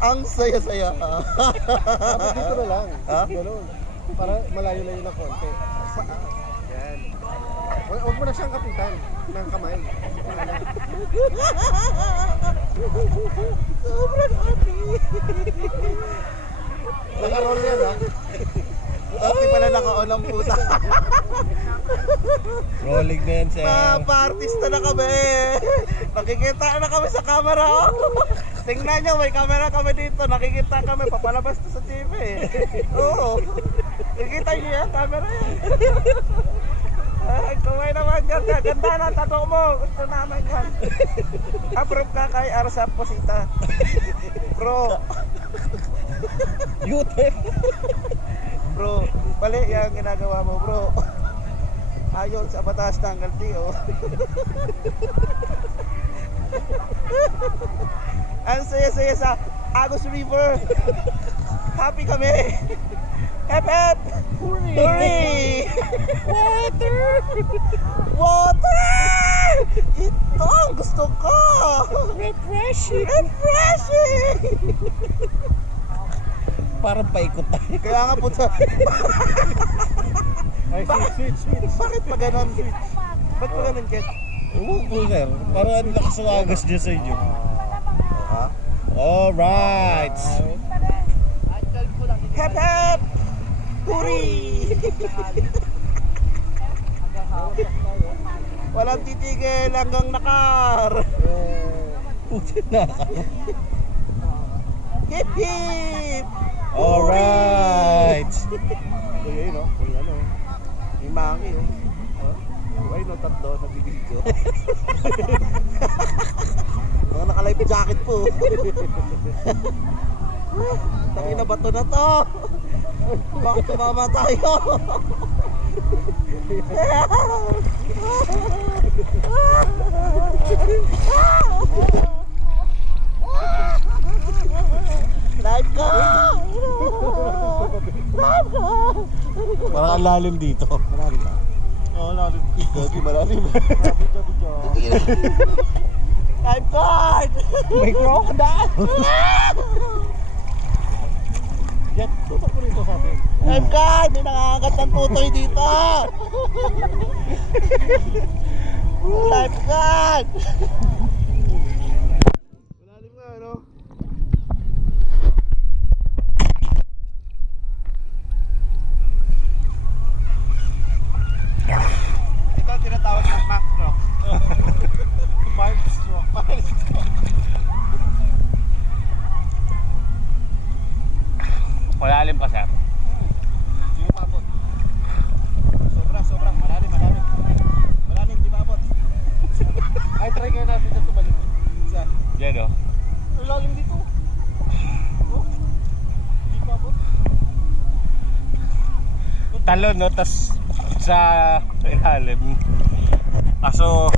Ang saya-saya. Dapat dito na lang. Ha? Ganun. Para malayo-layo na konti. Yan. Huwag mo na siyang kapitan ng kamay. Sobrang happy. Naka-roll yan ha. Happy pala naka-on ang puta. Rolling na yan, sir. Pa-artista na kami. Nakikita na kami sa camera. Tingnan nyo, may camera kami dito. Nakikita kami, papalabas to sa TV. Oo. Nakikita nyo yan, camera yan. Ay, kumay naman dyan. Ganda na, tato mo. Gusto naman yan. Approve ka kay Arsap Posita. Bro. YouTube. Bro, bali yung ginagawa mo, bro. Ayon sa batas ng LTO. Ang saya-saya sa Agus River. Happy kami. Hep hep. Hurry. Water. Water. Ito ang gusto ko. Refreshing. Refreshing. Parang paikot tayo. Kaya nga po sa... Ay, switch. Bakit pa ganon? Ba't pa ganon, Ket? Oo po, sir. Parang ang lakas ng agos dyan sa inyo. Ha? Alright. Hep hep! Hurry! Walang titigil hanggang nakar! Putin na ka. Hip hip! Alright. Uy, ayun o. Uy, ano o. May maki o. Uy, no, tatlo. Nabibidyo. Mga naka-life jacket po. Tangin na bato na to. Bakit tumama tayo? Live ka! Live ka! Parang ang lalim dito. Malalim ba? Oo, lalim. Gagi, malalim. Live card! May crocodile. Jet, tutok mo rito sa atin. Live card! May nangangagat ng tutoy dito! Live card! Malalim nga, ano? Ito ang tinatawag ng Mac Stroke. Mark Stroke. Malalim pa, sir. Di mo maabot. Sobrang malalim. Malalim, di maabot. Ay, try kayo natin na tumalik. Saan? Diyan, oh. Lalim dito. Oh? Di maabot. Talon, no? Tas sa ilalim. Aso,